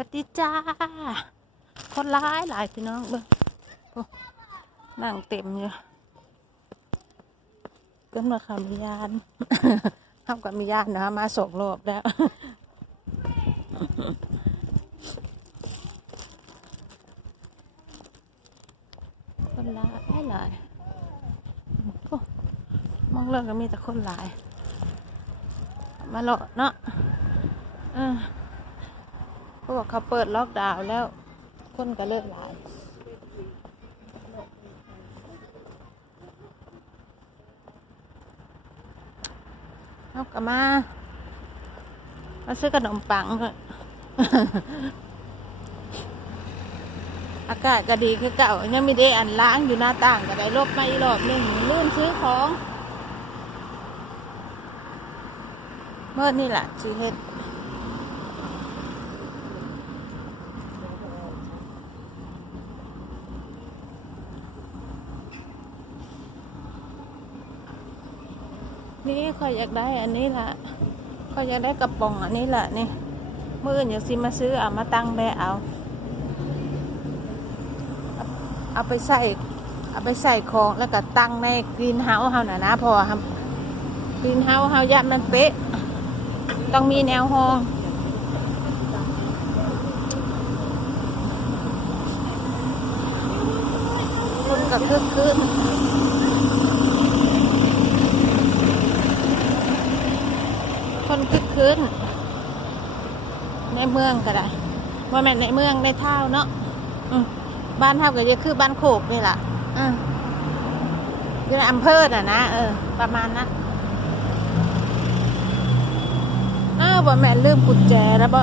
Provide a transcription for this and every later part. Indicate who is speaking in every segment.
Speaker 1: วัสดีจ้า คนร้ายหลายพี่น้องเบิ่งโอ้นั่งเต็มอยู่ก็มาคำยานทำกับมียานนะมาสองรอบแล้ว คนร้ายหลายมองเรื่องก็มีแต่คนหลาย มาเลาะเนาะเออ เขาบอกเขาเปิดล็อกดาวน์แล้ว คนก็เลิกหลายเอากลับมา มาซื้อขนมปังเถอะอากาศก็ดีคือเก่ายังไม่ได้อันล้างอยู่หน้าต่างก็ได้ลบมาอีกรอบหนึ่งลื่นซื้อของ เมื่อนี่แหละซื้อเฮ็ด นี่เขาอยากได้อันนี้ล่ะเขาอยากได้กระป๋องอันนี้ละนี่เมื่ออนอยากสิมาซื้อเอามาตั้งแบะเอา เอาไปใส่เอาไปใส่ของแล้วก็ตั้งในกรีนเฮาส์เฮาน่ะนะพอทำกรีนเฮาส์เฮายัดมันเป๊ะ ต้องมีแนวห้องคนก็คึกคืน ขึ้น ในเมืองก็ได้ว่าแม่ในเมืองในเท่าเนาะอืมบ้านเท่าก็จะคือบ้านโขกนี่แหละอืมอยู่ในอำเภอน่ะนะเออ ประมาณนั้นอ้าวบ่แม่ลืมกุญแจแล้วบ่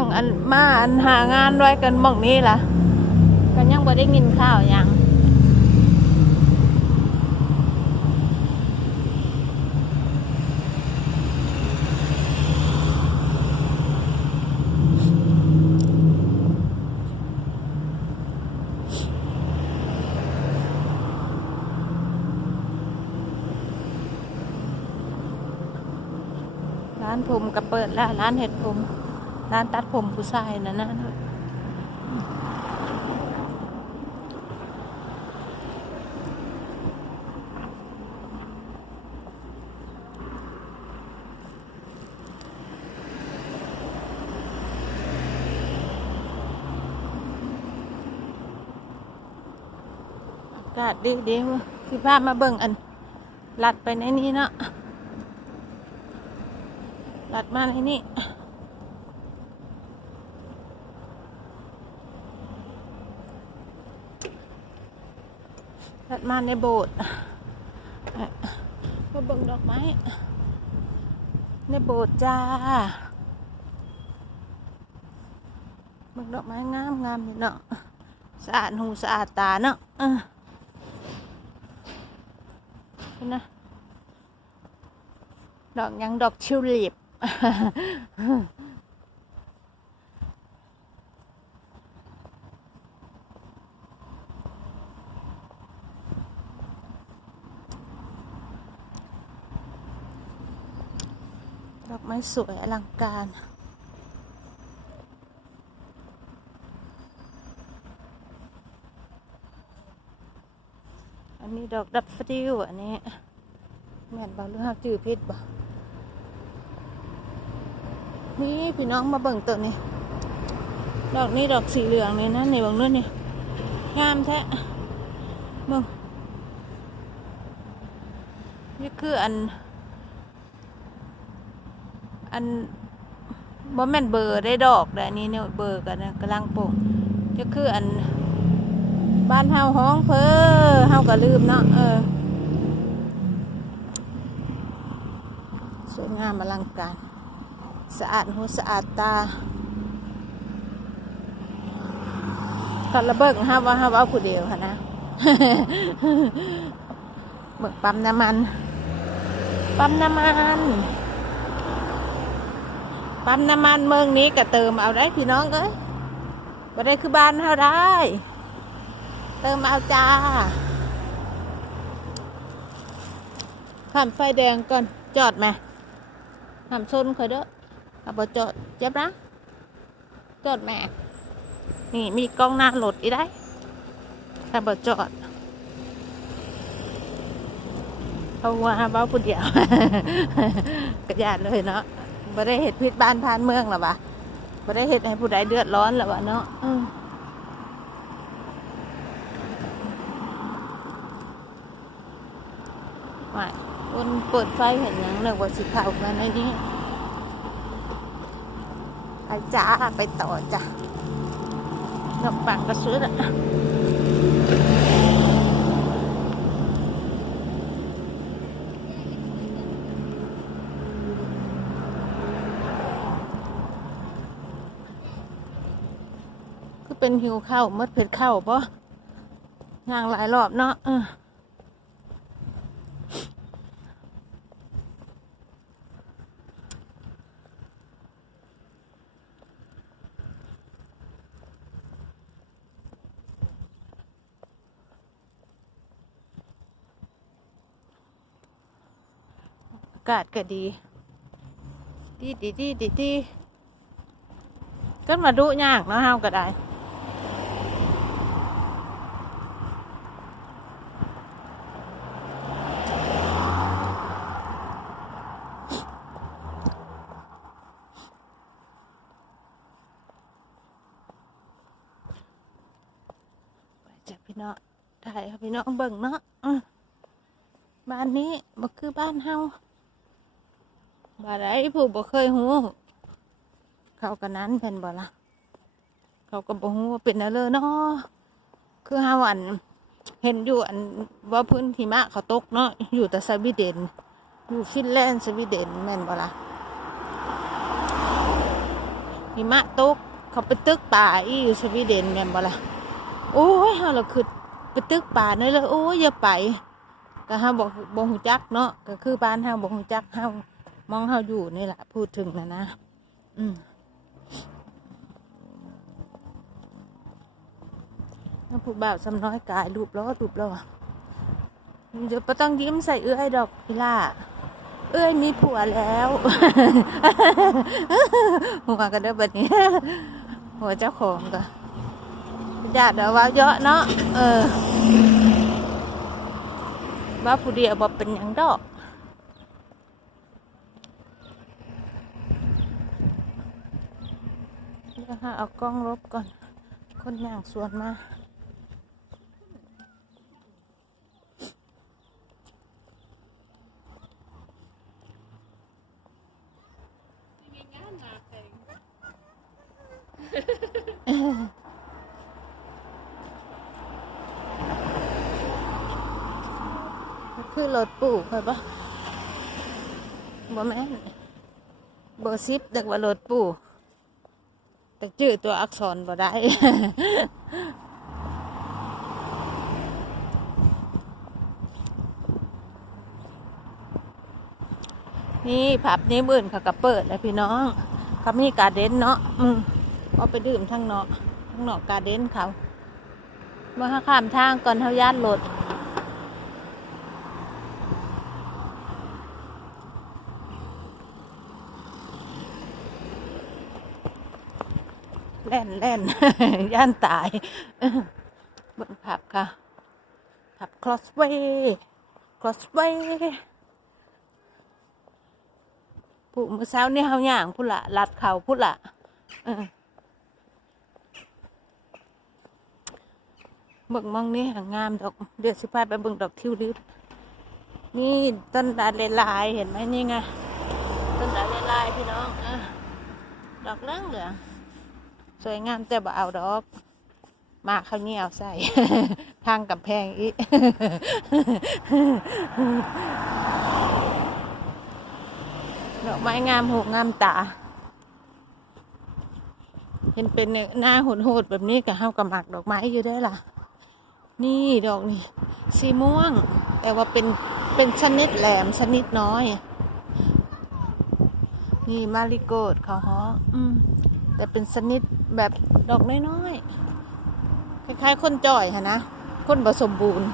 Speaker 1: องอันมาอันหางานด้วยกันหมองนี้ล่ะ กันยังบ่ได้กินข้าวหยังร้านผมก็เปิดแล้วร้านเห็ดผม ร้านตัดผมผู้ชายนั่นะอากาศดีดีๆสิพามาเบิ่งอันลัดไปในนี้เนาะลัดมาในนี้ มาในโบสถ์มาเบิ่งดอกไม้ ในโบสถ์จ้าเบิ่งดอกไม้งามงามอยู่เนาะสะอาดหูสะอาดตาเนาะเห็นนะดอกยังดอกชิวลิป ดอกไม้สวยอลังการ อันนี้ดอกดับฟิวอันนี้แม่นบ่หรือหักจื้อพิษบ่นี่พี่น้องมาเบิ่งตัวนี้ ดอกนี้ดอกสีเหลืองเลยนะนี่เบางนู้นนี่งามแท้เบิ่งนี่คืออัน อันบ่แม่นเบอร์ได้ดอกแต่อันนี้เนี่ยเบอร์กันนะกำลังปลูกก็คืออัน บ้านเฮาห้องเพอเฮาก็ลืมเนาะเออสวยงามอลังการ สะอาดหูสะอาดตาตอนระเบิกฮาว่าฮาว่าผู้เดียวค่ะนะเบิกปั๊มน้ำมัน ปั๊มน้ำมัน ปั๊มน้ำมันเมืองนี้ก็เติมเอาได้พี่น้องเอ้ยบ่ได้คือบ้านเท่าได้ เติมเอาจ้าข้ามไฟแดงก่อน จอดไหมห้ามชนคอยเด้อเอาบ่จอดเจ็บนะ จอดแม่ นี่มีกล้องหน้ารถอีได้ถ้าบ่จอดเพราะว่าเบ้าผู้เดียวกระยานเลยเนาะ บ่ได้เห็ดพิษบ้านพานเมืองหรอวะบ่ได้เห็ดให้ผู้ใดเดือดร้อนหรอวะเนาะอมไม่คนเปิดไฟเห็นยังเนึกว่าสิเข้ามาในนี้ไปจ้าไปต่อจ้ะนกปังก็ซื้อละ เป็นหิวข้าวมดเผ็ดข้าวปะย่างหลายรอบเนาะอากาศก็ดี ดีดีดีดีดีก็มาดูยากเนาะเฮาก็ได้ ไป จ้ะพี่น้องถ่ายพี่น้องเบิ่งเนาะบ้านนี้บ่คือบ้านเฮาบ้านไหนผู้บ่เคยฮู้เขากันนั้นเป็นบ่ล่ะเขาก็บ่ฮู้ว่าเป็นอะไรเนาะคือเฮาอัน เห็นอยู่อันว่าพื้นหิมะเขาตกเนาะอยู่แต่สวีเดน อยู่ฟินแลนด์สวีเดนแม่นบ่ล่ะหิมะตกเขาไปตึกป่าอีอยู่สวีเดนแม่นบ่ล่ะ โอ้ยเฮาเราคือไปตึกป่าเนยเลยโอ้ยอย่าไปก็เฮาบอกบ่ฮู้จักเนาะก็คือบ้านเฮาบ่ฮู้จักเฮามองเฮาอยู่นี่แหละพูดถึงนะนะ อืมแล้วผู้บ่าวสำน้อยกายรูปล้อรูปล้อเดี๋ยวต้องยิ้มใส่เอื้อยดอกพี่ล่าเอื้อยมีผัวแล้วหัวกันเด้อบัดนี้ หัวเจ้าของก็ ญาติเอาว่าเยอะเนาะเออว่าผู้เดียวบ่เป็นหยังดอกเดี๋ยวหาเอากล้องลบก่อน คนย่างสวนมา คือรถปู่เคยปะบ่แม่นเบอร์ซิปเด็กว่ารถปู่แต่ชื่อตัวอักษรบ่ได้ นี่ผับนี้มื่นเขาก็เปิดแล้วพี่น้องเขามีการเด้นเนาะอืมเอาไปดื่มทั้งเนาะทั้งเนาะการเด้นเขา เมื่อข้ามทางก่อนเท่าย่านรถ แล่นแล่นย่านตายเบิ่งผับค่ะผับคลอสเวย์คลอสเวย์ผู้มือเช้านี่เฮาย่างพุ่ละลัดเขาพุ่ละเบิ่งมองนี่หางงามดอก เดี๋ยวสิพาไปเบิ่งดอกทิวลิปนี่ต้นดาเลลายเห็นไหมนี่ไงต้นดาเลลายพี่น้องอดอกเลืองเหลือง สวยงามแต่บ่เอาดอกมาข้าวเหนียวใส่ ทางกับแพงอีกดอกไม้งามหูงามตา เห็นเป็นหน้าโหดแบบนี้กับเฮากับหมักดอกไม้อยู่ได้ล่ะ นี่ดอกนี่สีม่วง แต่ว่าเป็นเป็นชนิดแหลมชนิดน้อย นี่มาริโกดเขาฮออืมแต่เป็นชนิด แบบดอกน้อยๆคล้ายๆคนจ่อยฮะนะคนผสมบูรณ์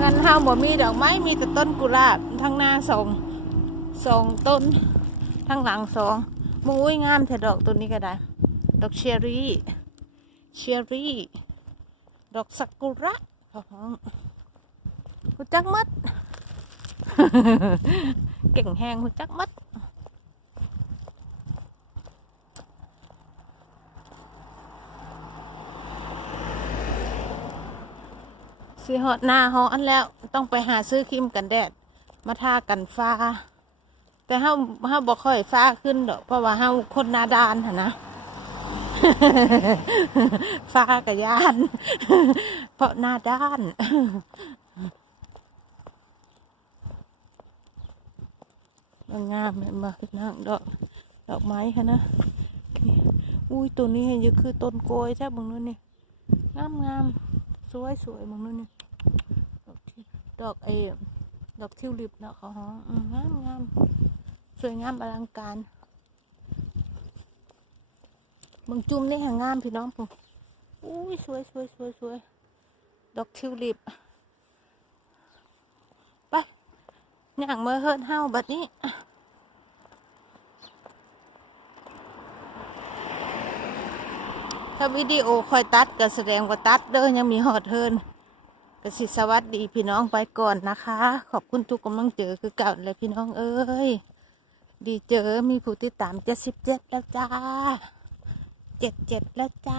Speaker 1: งานเฮาบ่มีดอกไม้มีแต่ต้นกุหลาบทั้งหน้าสองสองต้น ทั้งหลังสองมุ้ยงามแต่ดอกตัวนี้ก็ได้ ดอกเชอรี่ เชอรี่ ดอกสักุระของ หูจักมัดเก่งแหงหูจักมัดซื้อหอดหน้าหออันแล้วต้องไปหาซื้อครีมกันแดด มาทากันฟ้า แต่เฮาเฮาบ่ค่อยฟ้าขึ้นดอกเพราะว่าเฮาคนนาดานนนะฟ้ากับยาน เพราะหน้าด้าน มัน งามแม่นบ่พี่นางดอกดอกไม้ค่ะนะนี่อุ้ยตัวนี้เห็นยู่คือต้นโกยใช่บึงนู้นนี่งามงามสวยสวยบึงนู้นนี่ดอกที่ดอกเอดอกทิวลิปนะเขาฮะอืมงามงามสวยงามอลังการบึงจุ่มนี่หางงามพี่น้องผมอุ้ยสวยสวยสวยสวยดอกทิวลิป ย่างเมื่อเฮิรนเฮาบัดนี้ถ้าวิดีโอคอยตัดก็แสดงว่าตัดเด้อยังมีหอดเทินกสิสวัสดีพี่น้องไปก่อนนะคะ ขอบคุณทุกกำลังเจอคือเก่าเลยพี่น้องเอ้ย ดีเจอมีผู้ติดตามเจ็ดสิบเจ็ดแล้วจ้าเจ็ดเจ็ดแล้วจ้า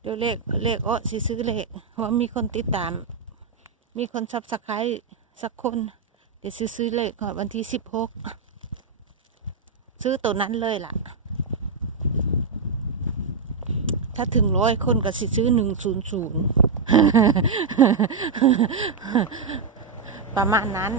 Speaker 1: เดี๋ยวเลขเลขอ้อสิซื้อเลขว่ามีคนติดตาม มีคนซับสไครต์สักคน เดี๋ยวซื้อซื้อเลขก่อนวันที่สิบหกซื้อตัวนั้นเลยล่ะ ถ้าถึงร้อยคนก็สิซื้อหนึ่งศูนย์ศูนย์ประมาณนั้น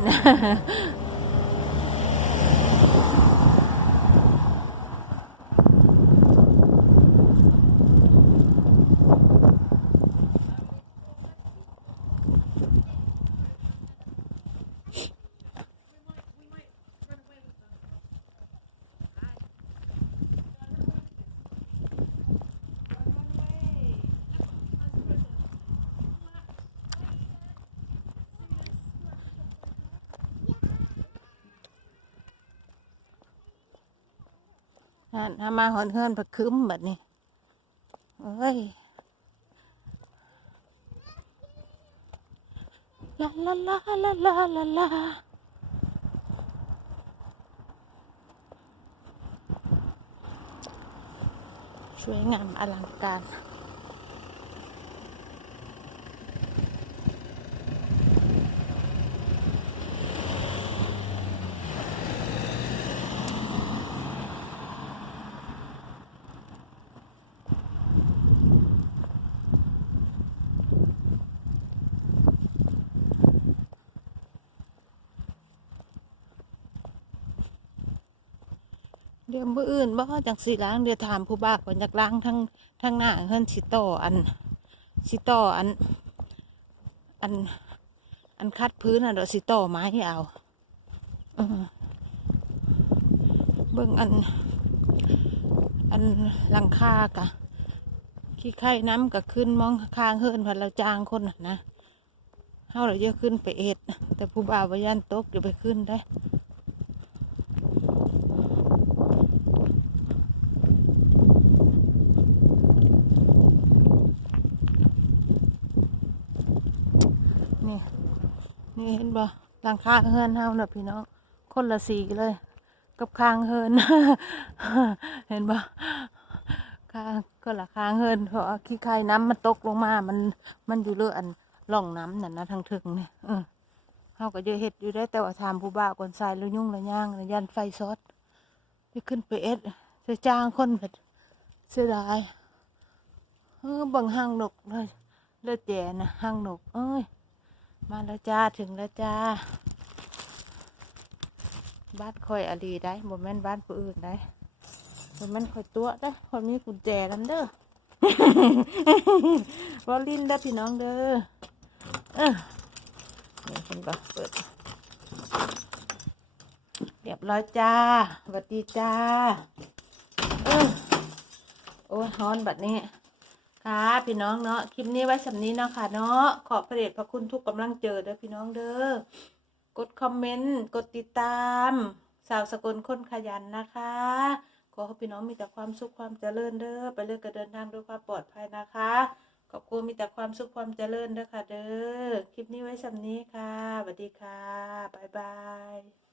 Speaker 1: นั่นมาหอนเฮือนผักคืมแบบนี้เอ้ยลาลาลาลาลาลาลาสวยงามอลังการ เดี๋ยวมืออื่น บ่จังสีล้างเดี๋ยวถามผู้บ้าก่อนอยากล้างทั้งทั้งหน้าเฮิรนสิต่ออันสิต่ออัน อัน อันคัดพื้นอะเดี๋ยวสิต่อไม้เอาเออเบิ่งอัน อันหลังคากะขี้ไข่น้ำกะขึ้นมองคางเฮิรนพันเราจางคนนะเฮาเราจะขึ้นไปเอ็ด แต่ผู้บ่าวายันตกเดี๋ยวไปขึ้นได้ นี่เห็นบ่หลังคาเฮือนเฮาน่ะพี่น้อง คนละสีเลย กับคางเฮินเห็นบ่คางก็ละคางเฮินเพราะขี้ไข่น้ำมันตกลงมา มัน มันอยู่เลืออันร่องน้ำนั่นนะทางถึงเนี่เออเฮาก็จะเฮ็ดอยู่ได้แต่ว่าถามผู้บ่าวก่อนใส่แล้วยุ่งแล้วย่างแล้วยันไฟซอดจะขึ้นไปเอ็ดจะจ้างคนแบบเสียดายเออบังห้างนกเลยเลือดแจนะห้างนก เอ้ย มาแล้วจ้า ถึงแล้วจ้า บ้านคอยอลีได้บ่แม่นบ้านผู้อื่นได้บ่แม่นคอยตัวได้คอยมีกุญแจกันเด้อวอลลินเด้อพี่น้องเด้อเออนี่คุณก็เปิด เรียบร้อยจ้าสวัสดีจ้าเออโอ้ยฮ้อนแบัดนี้ ค่ะพี่น้องเนาะคลิปนี้ไว้สำนี้เนาะค่ะเนาะขอบพระเดชพระคุณทุกกำลังเจอเด้อพี่น้องเด้อกดคอมเมนต์กดติดตาม สาวสกลคนขยันนะคะขอให้พี่น้องมีแต่ความสุขความเจริญเด้อไปเลือกกระเดินทางด้วยความปลอดภัยนะคะขอบคุณมีแต่ความสุขความเจริญเด้อค่ะเด้อคลิปนี้ไว้สำนี้ค่ะสวัสดีค่ะบ๊ายบาย